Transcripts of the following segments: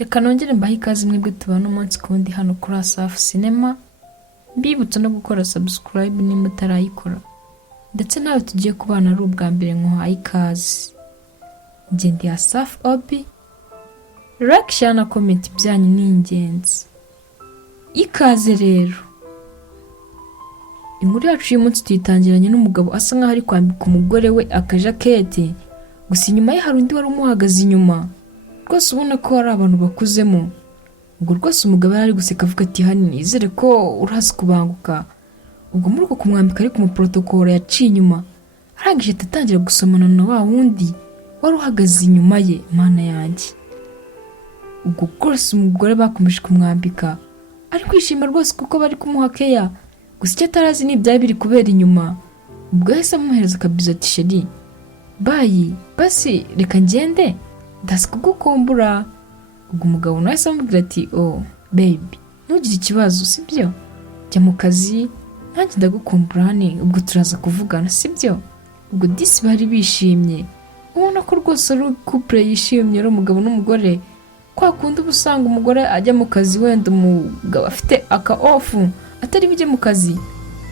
Reka nongere mbahe ikaze mwebwe tubana umunsi ku wundi hano kuri Asafu Cinema, mbibutsa no gukora subscribe niba utarayikora, ndetse nawe tugiye kubana ari ubwa mbere nkuhaye ikaze. Njye ndi Asafu Obi, like, share na comment byanyu ni ingenzi. Ikaze rero. Inkuru yacu uyu munsi tuyitangiranye n'umugabo asa nkaho ari kwambika umugore we akajakete, gusa inyuma ye hari undi wari umuhagaze inyuma. Rwose ubona ko hari abantu bakuzemo. Ubwo rwose umugabo yari guseka avuga ati hani nizere ko urazi kubanguka. Ubwo muri uko kumwambika ari kumuprotokora yaciye inyuma, arangije atangira gusomana na wa wundi wari uhagaze inyuma ye. Mana yanjye. Ubwo rwose umugore bakomeje kumwambika ari kwishima rwose kuko bari kumuha keya, gusa icyo atarazi ni ibyari biri kubera inyuma. Ubwo yahise amuhereza akabizo ati sheri bayi basi reka ngende ndasi kugukumbura. Ubwo umugabo nawe amubwira ati oh baby ntugire ikibazo sibyo, jya mu kazi nanjye ndagukumbura hane ubwo turaza kuvugana sibyo. Ubwo disi bari bishimye, ubona ko rwose ari couple yishimye ari umugabo n'umugore. Kwa kundi ubusanga umugore ajya mu kazi wenda umugabo afite aka off atari bijye mu kazi.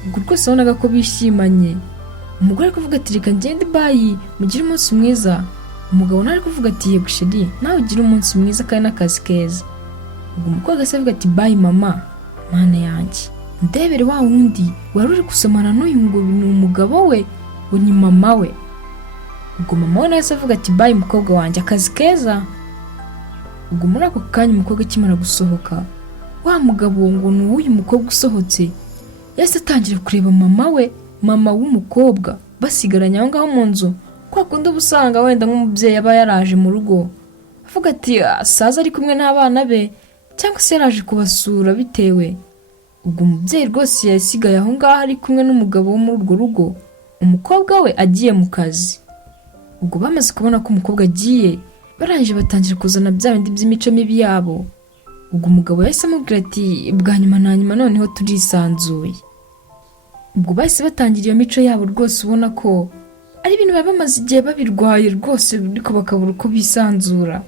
Ubwo rwose abonaga ko bishimanye. Umugore kuvuga ati reka ngende bayi mugire umunsi mwiza. Umugabo nawe kuvuga ati yego sheri nawe ugira umunsi mwiza kandi n'akazi keza. Ubwo umukobwa avuga ati bayi mama. Mana yanjye, ndebere wa wundi wari uri gusomana n'uyu ngo ni umugabo we ngo ni mama we. Ubwo mama we nawe avuga ati bayi mukobwa wanjye akazi keza. Ubwo muri ako kanya umukobwa akimara gusohoka, wa mugabo ngo ni uyu mukobwa usohotse yahise atangira kureba mama we, mama w'umukobwa basigaranye aho ngaho mu nzu. Kwa kundi ubusanga wenda nk'umubyeyi aba yaraje mu rugo avuga ati asaza ari kumwe n'abana be cyangwa se yaraje kubasura bitewe. Ubwo umubyeyi rwose yasigaye aho ngaho ari kumwe n'umugabo wo muri urwo rugo, umukobwa we agiye mu kazi. Ubwo bamaze kubona ko umukobwa agiye, barangije batangira kuzana bya bindi by'imico mibi yabo. Ubwo umugabo yahise amubwira ati bwa nyuma na nyuma noneho turisanzuye. Ubwo bahise batangira iyo mico yabo rwose ubona ko ari ibintu baba bamaze igihe babirwaye rwose ariko bakabura uko bisanzura.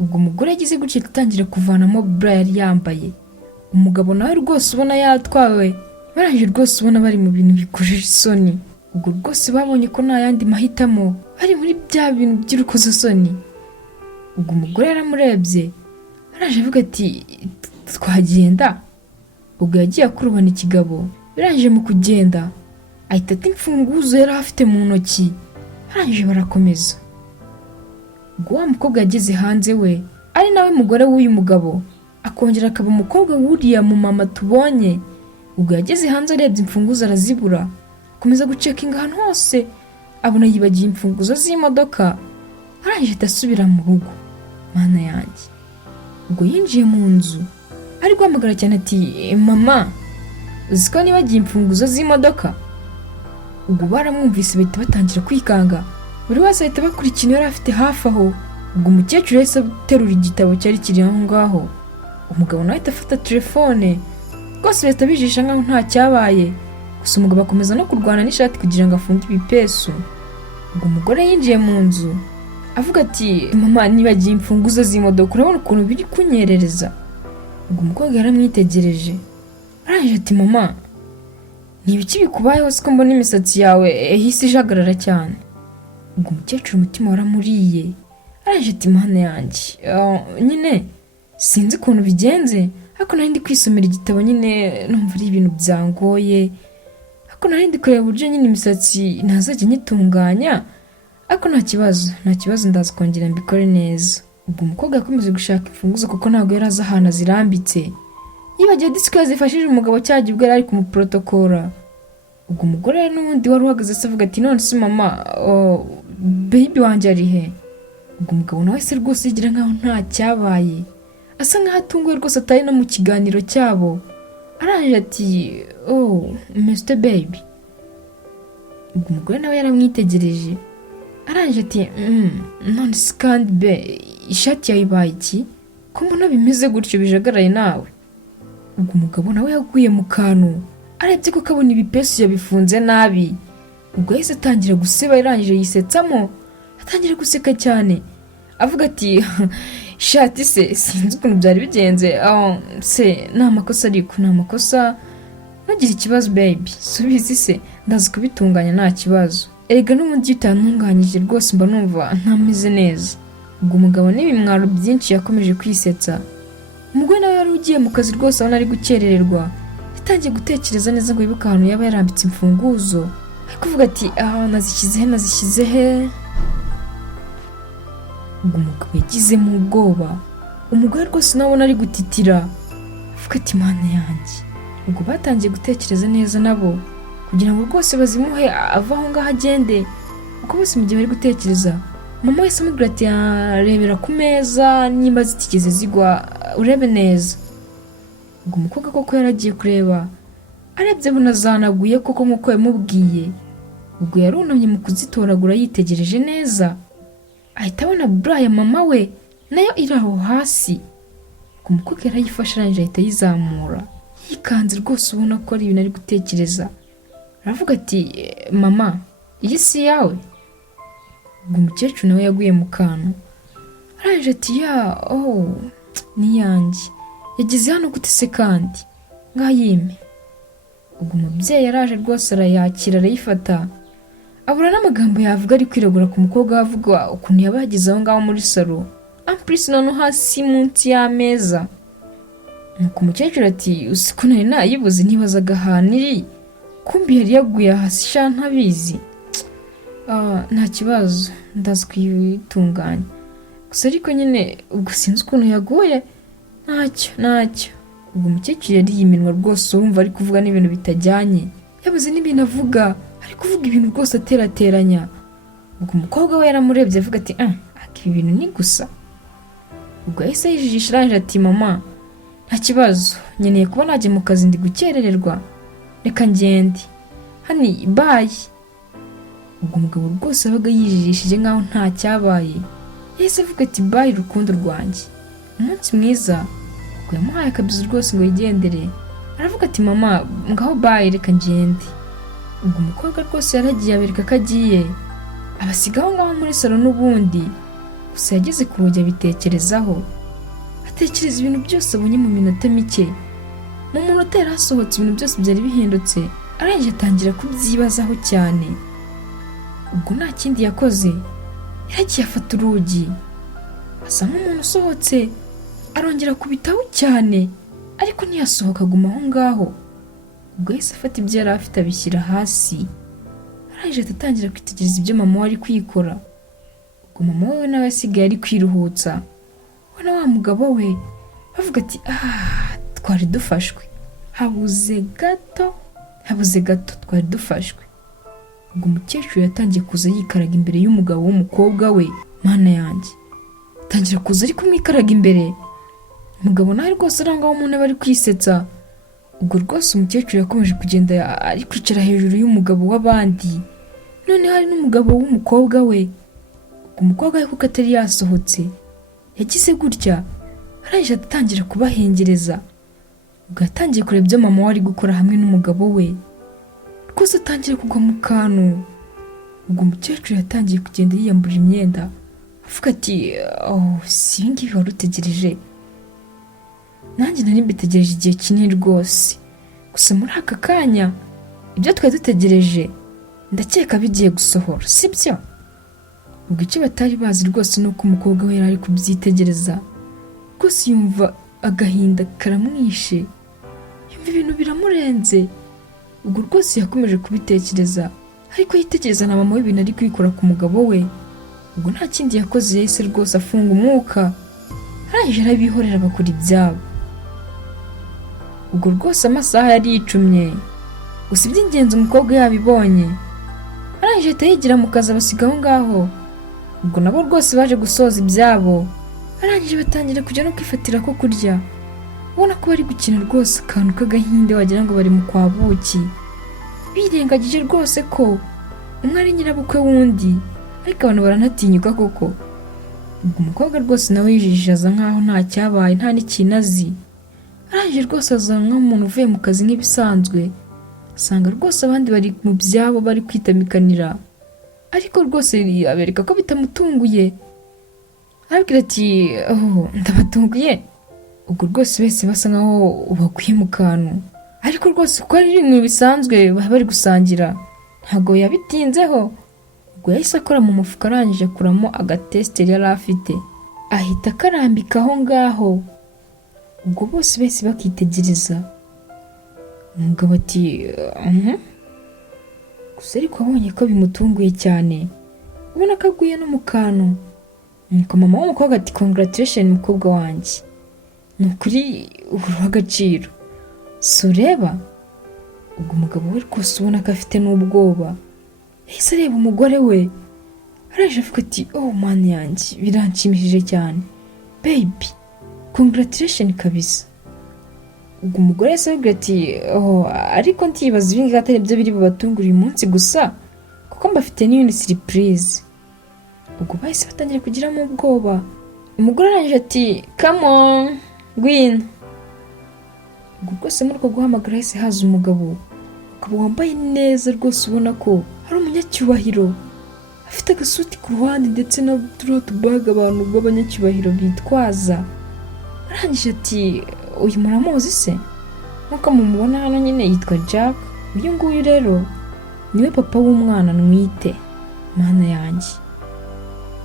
Ubwo umugore yagize gutya atangira kuvanamo bra yari yambaye. Umugabo nawe rwose ubona yatwawe, barangije rwose ubona bari mu bintu bikojeje isoni. Ubwo rwose babonye ko nta yandi mahitamo, bari muri bya bintu by'urukozasoni. Ubwo umugore yaramurebye arangije avuga ati twagenda. Ubwo yagiye akurubana ikigabo, birangije mu kugenda ahita ati imfunguzo yari afite mu ntoki, arangije barakomeza. Ubwo wa mukobwa yageze hanze we ari nawe mugore w'uyu mugabo, akongera akaba umukobwa wuriya mu mama tubonye. Ubwo yageze hanze arebye imfunguzo arazibura, akomeza gucekinga ahantu hose abona yibagiye imfunguzo z'imodoka, arangije atasubira mu rugo. Mana yanjye. Ubwo yinjiye mu nzu ari guhamagara cyane ati mama uziko nibagiye imfunguzo z'imodoka. Ubwo baramwumvise bahita batangira kwikanga, buri wese ahita bakurikira yari afite hafi aho. Ubwo umukecuru yahise aterura igitabo cyari kiri aho ngaho, umugabo nawe ahita afata telefone rwose bahita bijisha nkaho nta cyabaye. Gusa umugabo akomeza no kurwana n'ishati kugira ngo afunge ibipesu. Ubwo umugore yinjiye mu nzu avuga ati mama nibagiye imfunguzo z'imodoka urabona ukuntu biri kunyerereza. Ubwo umukobwa yaramwitegereje arangije ati mama ni ibiki bikubayeho siko mbona imisatsi yawe ihise ijagarara cyane. Ubwo umukecuru umutima waramuriye arangije ati mana yanjye nyine sinzi ukuntu bigenze, ariko nari ndi kwisomera igitabo nyine numva ari ibintu byangoye, ariko nari ndi kureba uburyo nyine imisatsi ntazajya nyitunganya, ariko nta kibazo ndaza kongera mbikore neza. Ubwo umukobwa yakomeje gushaka imfunguzo kuko ntabwo yari azi ahantu azirambitse, yibagiwe disiko yazifashije umugabo cyagiye ubwo yari ari kumuprotokora. Ubwo umugore n'ubundi wari uhagaze avuga ati none se mama baby wanjye ari he. Ubwo umugabo nawe se rwose yigira nkaho nta cyabaye, asa nkaho atunguwe rwose atari no mu kiganiro cyabo. Arangije ati oh Mr baby. Ubwo umugore nawe yaramwitegereje arangije ati none se kandi be ishati yawe ibaye iki ko mbona bimeze gutyo bijagaraye nawe. Ubwo umugabo nawe yaguye mu kantu arebye ko kabona ibipesu yabifunze nabi. Ubwo yahise atangira guseba, yarangije yisetsamo atangira guseka cyane avuga ati shati se sinzi ukuntu byari bigenze. Se ni amakosa ariko ni amakosa. Ntugire ikibazo baby, subizi se ndazi kubitunganya nta kibazo. Erega n'ubundi iyo utantunganyije rwose mba numva ntameze neza. Ubwo umugabo n'ibimwaro byinshi yakomeje kwisetsa. Umugore nawe yari ugiye mu kazi rwose abona ari gukerererwa. Yatangiye gutekereza neza ngo yibuke ahantu yaba yarambitse imfunguzo. Ari kuvuga ati nazishyize he. Ubwo umugabo yagizemo ubwoba. Umugore rwose nawe abona ari gutitira. Avuga ati mana yanjye. Ubwo batangiye gutekereza neza nabo kugira ngo rwose bazimuhe ava aho ngaho agende. Uko bose mu gihe bari gutekereza, mama wese amubwira ati rebera ku meza nimba zitigeze zigwa urebe neza. Ubwo umukobwa koko yaragiye kureba, arebye abona zanaguye koko nk'uko yamubwiye. Ubwo yarunamye mu kuzitoragura yitegereje neza, ahita abona bra ya mama we nayo iri aho hasi. Ubwo umukobwa yarayifashe arangije ahita ayizamura, yikanze rwose ubona ko ari ibintu ari gutekereza. Aravuga ati mama iyi si yawe? Ubwo umukecuru nawe yaguye mu kantu, arangije ati ni yanjye. Yagize hano gute se kandi ngayime? Ubwo umubyeyi yaraje rwose arayakira arayifata, abura n'amagambo yavuga ari kwiragura ku mukobwa avuga ukuntu yaba yageze aho ngaho muri salo ampurisi no hasi munsi y'ameza. Nuko umukecuru ati usiku nari nayibuze ntibazaga ahantu iri, kumbi yari yaguye hasi sha ntabizi. Nta kibazo ndazi kuyitunganya, gusa ariko nyine ubwo sinzi ukuntu yaguye. Ntacyo. Ubwo umukecuru yari yiminwa rwose urumva ari kuvuga n'ibintu bitajyanye, yabuze n'ibintu avuga, ari kuvuga ibintu rwose aterateranya. Ubwo umukobwa we yaramurebye avuga ati ibi bintu ni gusa. Ubwo yahise yijijisha arangije ati mama nta kibazo, nkeneye kuba najya mu kazi ndi gukerererwa, reka ngende hani bayi. Ubwo umugabo rwose abaga yijijishije nkaho nta cyabaye, yahise avuga ati bayi rukundo rwanjye, umunsi mwiza. Ubwo yamuhaye akabizu rwose ngo yigendere, aravuga ati mama ngaho bayi reka ngende. Ubwo umukobwa rwose yaragiye abereka ko agiye, abasigaho ngaho muri salo n'ubundi. Gusa yageze ku rugi abitekerezaho, atekereza ibintu byose abonye mu minota mike. Mu munota yari asohotse ibintu byose byari bihindutse, arangije atangira kubyibazaho cyane. Ubwo nta kindi yakoze, yaragiye afata urugi asa nk'umuntu usohotse, arongera kubitaho cyane ariko ntiyasohoka aguma aho ngaho. Ubwo yahise afata ibyo yari afite abishyira hasi, arangije atangira kwitegereza ibyo mama we ari kwikora. Ubwo mama we nawe asigaye ari kwiruhutsa, we na wa mugabo we bavuga ati twari dufashwe, habuze gato twari dufashwe. Ubwo umukecuru yatangiye kuza yikaraga imbere y'umugabo w'umukobwa we. Mana yanjye, atangira kuza ari kumwikaraga imbere. Umugabo nawe rwose arangaho umuntu aba ari kwisetsa. Ubwo rwose umukecuru yakomeje kugenda ari kwicara hejuru y'umugabo w'abandi, none hari n'umugabo w'umukobwa we. Ubwo umukobwa we kuko atari yasohotse yagize gutya, arangije atangira kubahengereza. Ubwo yatangiye kureba ibyo mama we ari gukora hamwe n'umugabo we, rwose atangira kugwa mu kantu. Ubwo umukecuru yatangiye kugenda yiyambura imyenda avuga ati si ibingibi wari utegereje? Nanjye nari mbitegereje igihe kinini rwose, gusa muri aka kanya ibyo twari dutegereje ndakeka bigiye gusohora, sibyo? Ubwo icyo batari bazi rwose ni uko umukobwa we yari ari kubyitegereza, rwose yumva agahinda karamwishe, yumva ibintu biramurenze. Ubwo rwose yakomeje kubitekereza, ariko yitegereza na mama we ibintu ari kwikora ku mugabo we. Ubwo nta kindi yakoze, yahise rwose afunga umwuka, arangije arabihorera bakora ibyabo. Ubwo rwose amasaha yari yicumye, gusa iby'ingenzi umukobwa yabibonye, arangije ahita yigira mu kazi abasigaho ngaho. Ubwo nabo rwose baje gusoza ibyabo, arangije batangira kujya no kwifatira ko kurya, ubona ko bari gukina rwose akantu k'agahinde wagira ngo bari mu kwa buki, birengagije rwose ko umwe ari nyirabukwe wundi, ariko abantu baranatinyuka koko. Ubwo umukobwa rwose nawe yijijije aza nkaho nta cyabaye, nta n'ikintu azi. Arangije rwose aza nk'umuntu uvuye mu kazi nk'ibisanzwe, asanga rwose abandi bari mu byabo bari kwitamikanira, ariko rwose abereka ko bitamutunguye. arabwira ati ndabatunguye. Ubwo rwose bese basa nkaho baguye mu kantu, ariko rwose ko ari ibintu bisanzwe bari gusangira ntabwo yabitinzeho. Ubwo yahise akora mu mufuka arangije akuramo agatesiteri yari afite ahita akarambika aho ngaho. Ubwo bose bakitegereza. Umugabo ati gusa ariko abonye ko bimutunguye cyane, ubona ko aguye no mu kantu. Nuko mama w'umukobwa ati congratulation mukobwa wanjye, ni ukuri uruha agaciro si ureba. Ubwo umugabo we rwose ubona ko afite n'ubwoba yahise areba umugore we araje avuga ati mana yanjye biranshimishije cyane baby, congratulation kabisa. Ubwo umugore yahise avuga ati ariko ntibaza ibingibi atari byo biri bubatungure uyu munsi gusa, kuko mbafite n'iyindi surprise. Ubwo bahise batangira kugiramo ubwoba. Umugore arangije ati come on ngwino. Ubwo rwose muri uko guhamagara hahise haza umugabo wambaye neza rwose ubona ko ari umunyacyubahiro, afite agasuti ku ruhande ndetse na tubaga abantu b'abanyacyubahiro bitwaza. Arangije ati uyu muramuzi se? Nkuko mumubona hano nyine yitwa Jack, uyu nguyu rero niwe papa w'umwana nwite, mana yanjye.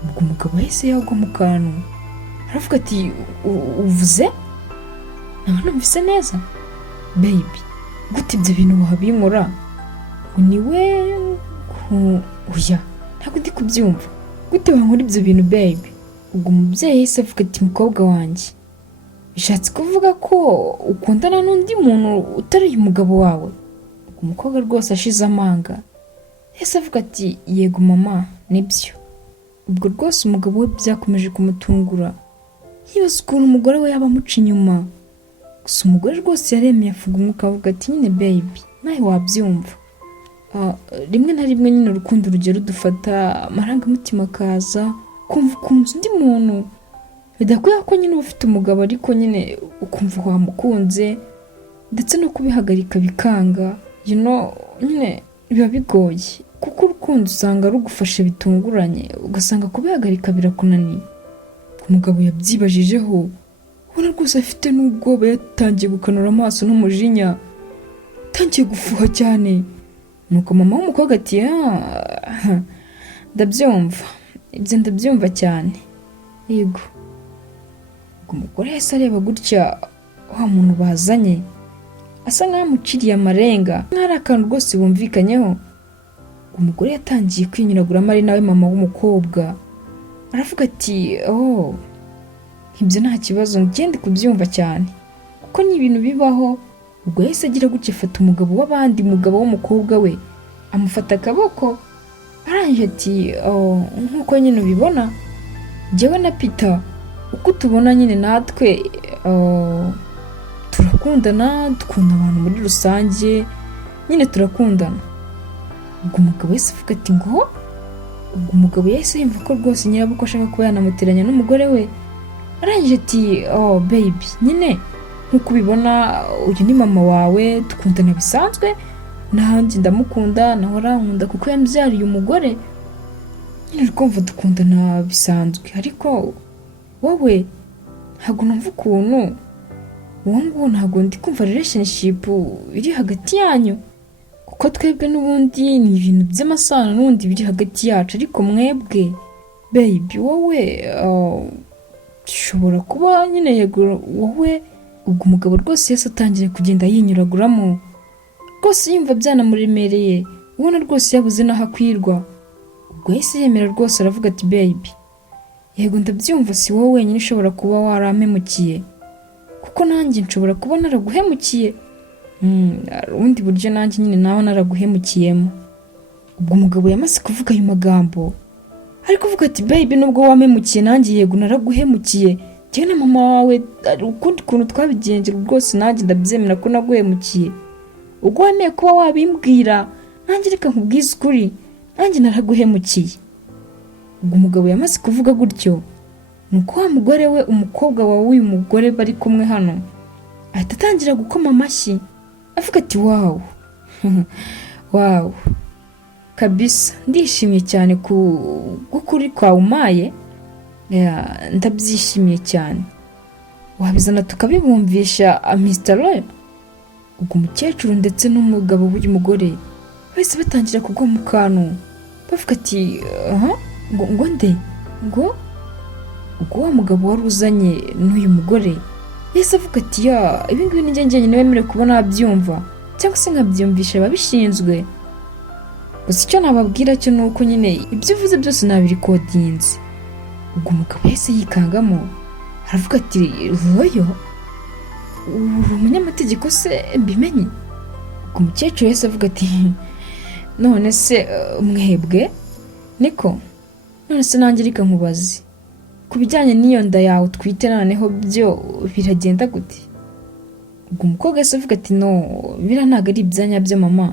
Ubwo umugabo yahise yagwa mu kantu aravuga ati uvuze? Ntabwo numvise neza baby, gute ibyo bintu wabinkora? Niwe oya ntabwo ndi kubyumva, gute wankora ibyo bintu baby? Ubwo umubyeyi yahise avuga ati mukobwa wanjye, bishatse kuvuga ko ukundana n'undi muntu utari umugabo wawe? Ubwo umukobwa rwose ashize amanga yahise avuga ati yego mama nibyo. Ubwo rwose umugabo we byakomeje kumutungura, yibaza ukuntu umugore we yaba amuca inyuma. Gusa umugore rwose yaremeye avuga umwuka avuga ati nyine baby nawe wabyumva, rimwe na rimwe nyine urukundo rugero dufata amarangamutima akaza kumva ukunze undi muntu, bidakwiye ko nyine uba ufite umugabo ariko nyine ukumva wamukunze ndetse no kubihagarika bikanga, nyine biba bigoye kuko urukundo usanga rugufashe bitunguranye ugasanga kubihagarika birakunaniye. Umugabo yabyibajijeho ubona rwose afite n'ubwoba, yatangiye gukanura amaso n'umujinya, yatangiye gufuha cyane. Nuko mama w'umukobwa ati ndabyumva, ibyo ndabyumva cyane yego. Ubwo umugore yahise areba gutya wa muntu bazanye asa nk'amuciriye amarenga, nk'ari akantu rwose bumvikanyeho. Umugore yatangiye kwinyuraguramo ari nawe mama w'umukobwa, aravuga ati ibyo nta kibazo ngende kubyumva cyane kuko ni ibintu bibaho. Ubwo yahise agira gutya afata umugabo w'abandi, umugabo w'umukobwa we amufata akaboko arangije ati nk'uko nyine ubibona njyewe na Peter uko tubona nyine natwe turakundana, dukunda abantu muri rusange nyine turakundana. Ubwo umugabo yahise avuga ati ngo, ubwo umugabo yahise yumva ko rwose nyirabukwe ashaka kuba yanamuteranya n'umugore we. Arangije ati baby nyine nk'uko ubibona uyu ni mama wawe, dukundana bisanzwe, nanjye ndamukunda nawe arankunda kuko yambyariye umugore, nyine urumva dukundana bisanzwe. Ariko wowe ntabwo numva ukuntu uwo nguwo, ntabwo ndi kumva relationship iri hagati yanyu kuko twebwe n'ubundi ni ibintu by'amasano n'ubundi biri hagati yacu, ariko mwebwe baby wowe ushobora kuba nyine yego wowe. Ubwo umugabo rwose yose atangiye kugenda yinyuraguramo rwose yumva byanamuremereye, ubona rwose yabuze n'aho akwirwa. Ubwo yahise yemera rwose aravuga ati baby yego ndabyumva, si wowe wenyine ushobora kuba warampemukiye kuko nanjye nshobora kuba naraguhemukiye, ubundi buryo nanjye nyine nawe naraguhemukiyemo. Ubwo umugabo yamaze kuvuga ayo magambo ari kuvuga ati baby nubwo wampemukiye nanjye yego naraguhemukiye, njyewe na mama wawe ukundi kuntu twabigenjera rwose nanjye ndabyemera ko naguhemukiye. Ubwo wemeye kuba wabimbwira nanjye reka nkubwize ukuri, nanjye naraguhemukiye. Ubwo umugabo yamaze kuvuga gutyo, nuko wa mugore we umukobwa wawe uyu mugore bari kumwe hano ahita atangira gukoma amashyi avuga ati wow wow kabisa ndishimye cyane ku gukuri kwawe umaye. ndabyishimiye cyane, wabizana tukabibumvisha Mr. Roy. Ubwo umukecuru ndetse n'umugabo w'uyu mugore bahise batangira kugwa mu kantu bavuga ati ngo nde ngo ubwo wa mugabo wari uzanye n'uyu mugore yahise avuga ati ibi ngibi ni njye nyine wemerewe kuba nabyumva cyangwa se nkabyumvisha ababishinzwe, gusa icyo nababwira cyo ni uko nyine ibyo uvuze byose nabirikodinze. ubwo umugabo yahise yikangamo aravuga ati royo uri umunyamategeko se mbimenye? ubwo umukecuru yahise avuga ati none se mwebwe niko, none se nanjye reka nkubaze ku bijyanye n'iyo nda yawe utwite noneho byo biragenda gute? ubwo umukobwa yahise avuga ati no, biriya ntabwo ari ibyanya byo mama,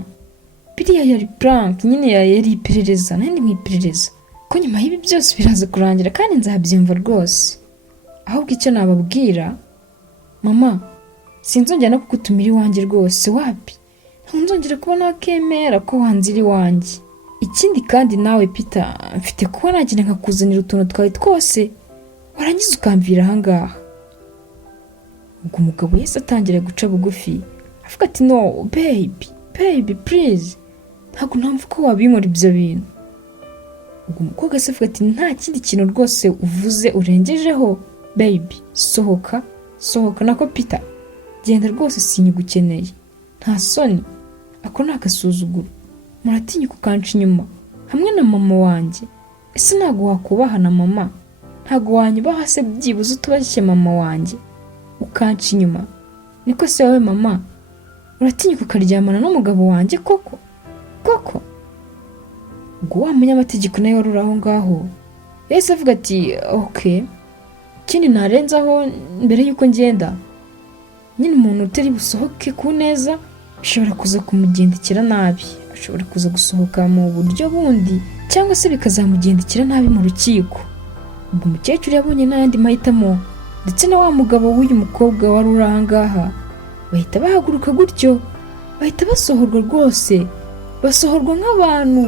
biriya yari prank nyine, yari iperereza, nandi mu iperereza ko nyuma y'ibi byose biraza kurangira kandi nzabyumva rwose. ahubwo icyo nababwira mama, sinzongera no kugutumira iwanjye rwose, wapi, nzongera kubona wakemera ko wanzira iwanjye. ikindi kandi nawe Peter, mfite kuba nagira nkakuzanira utuntu twawe twose warangiza ukamvira ahangaha. ubwo umugabo yahise atangira guca bugufi avuga ati no baby please, ntabwo namva ko wabinkora ibyo bintu. ubwo umukobwa yahise avuga ati nta kindi kintu rwose uvuze urengejeho baby, sohoka nako Peter, genda rwose sinyigukeneye, nta soni, ako ni agasuzuguro, muratinyuka ukanca inyuma hamwe na mama wanjye. ese ntabwo wakubaha na mama? ntabwo wanyubaha se byibuze utubashye mama wanjye ukanca inyuma? niko se wowe mama uratinyuka ukaryamana n'umugabo wanjye koko? ubwo wa munyamategeko nawe wari uri aho ngaho yahise avuga ati okay, ikindi narenzaho mbere y'uko ngenda, nyine umuntu utari busohoke ku neza bishobora kuza kumugendekera nabi, ashobora kuza gusohoka mu buryo bundi cyangwa se bikazamugendekera nabi mu rukiko. ubwo umukecuru yabonye n'ayandi mahitamo ndetse na wa mugabo w'uyu mukobwa wari uri aha ngaha bahita bahaguruka gutyo, bahita basohorwa rwose, basohorwa nk'abantu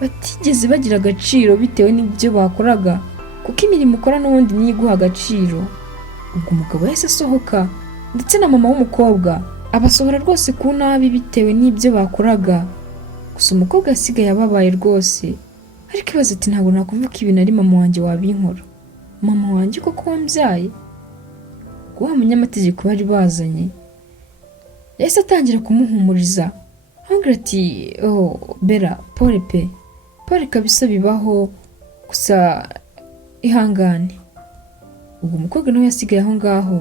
batigeze bagira agaciro bitewe n'ibyo bakoraga, kuko imirimo ukora n'ubundi niyo iguha agaciro. ubwo umugabo yahise asohoka ndetse na mama w'umukobwa abasohora rwose ku nabi bitewe n'ibyo bakoraga. gusa umukobwa yasigaye ababaye rwose, ariko ibaza ati ntabwo nakumva ko ibintu ari mama wanjye wabinkora, mama wanjye koko wambyaye? ubwo wa munyamategeko bari bazanye yahise atangira kumuhumuriza amubwira ati Bella, pole kabisa, bibaho, gusa ihangane. ubwo umukobwa nawe yasigaye aho ngaho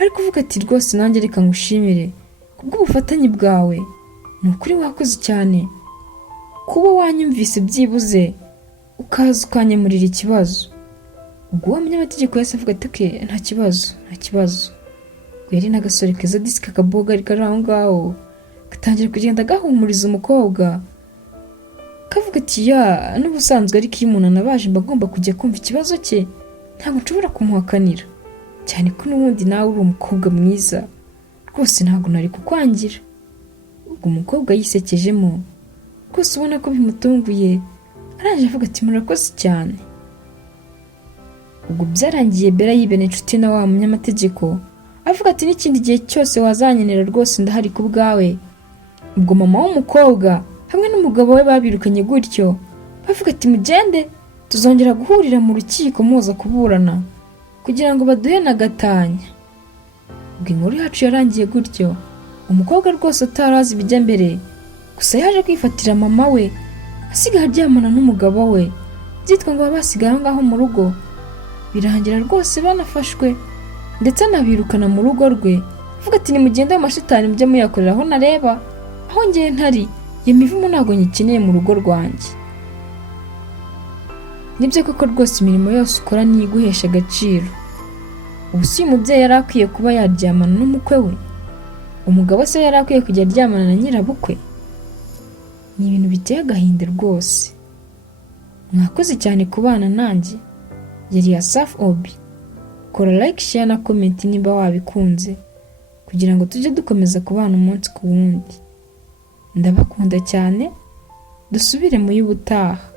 ari kuvuga ati rwose nanjye reka ngushimire kubw'ubufatanye bwawe, ni ukuri wakoze cyane kuba wanyumvise byibuze ukaza ukanyemurira ikibazo. ubwo wa munyamategeko yahise avuga ati okay, nta kibazo. yari n'agasore keza disi kakaboga kari aho ngaho gatangira kugenda gahumuriza umukobwa kavuga ati n'ubusanzwe ariko iyo umuntu anabaje mba agomba kujya kumva ikibazo cye, ntabwo nshobora kumuhakanira, cyane ko n'ubundi nawe uri umukobwa mwiza rwose, ntabwo nari kukwangira. ubwo umukobwa yisekejemo rwose ubona ko bimutunguye, arangije avuga ati murakoze cyane. ubwo byarangiye Bella yibena inshuti na wa munyamategeko avuga ati n'ikindi gihe cyose wazanyenera rwose ndahari ku bwawe. ubwo mama w'umukobwa hamwe n'umugabo we babirukanye gutyo bavuga ati mugende, tuzongera guhurira mu rukiko muza kuburana kugira ngo baduhe na gatanya. ubwo inkuru yacu yarangiye gutyo, umukobwa rwose atarazi ibijya mbere, gusa yaje kwifatira mama we asigaye aryamana n'umugabo we, byitwa ngo basigaye aho ngaho mu rugo. birangira rwose banafashwe ndetse anabirukana mu rugo rwe, avuga ati nimugende mu mashitani mujye muyakorera aho nareba, aho ngiye ntari, iyo mivumo ntabwo nyikeneye mu rugo rwanjye. nibyo koko rwose imirimo yose ukora niyo iguhesha agaciro. ubu si umubyeyi yari akwiye kuba yaryamana n'umukwe we? umugabo se yari akwiye kujya aryamana na nyirabukwe? ni ibintu biteye agahinda rwose. mwakoze cyane kubana nanjye, yari Asaf Obi. kora like, share na comment niba wabikunze kugira ngo tujye dukomeza kubana umunsi ku wundi. ndabakunda cyane, dusubire mu y'ubutaha.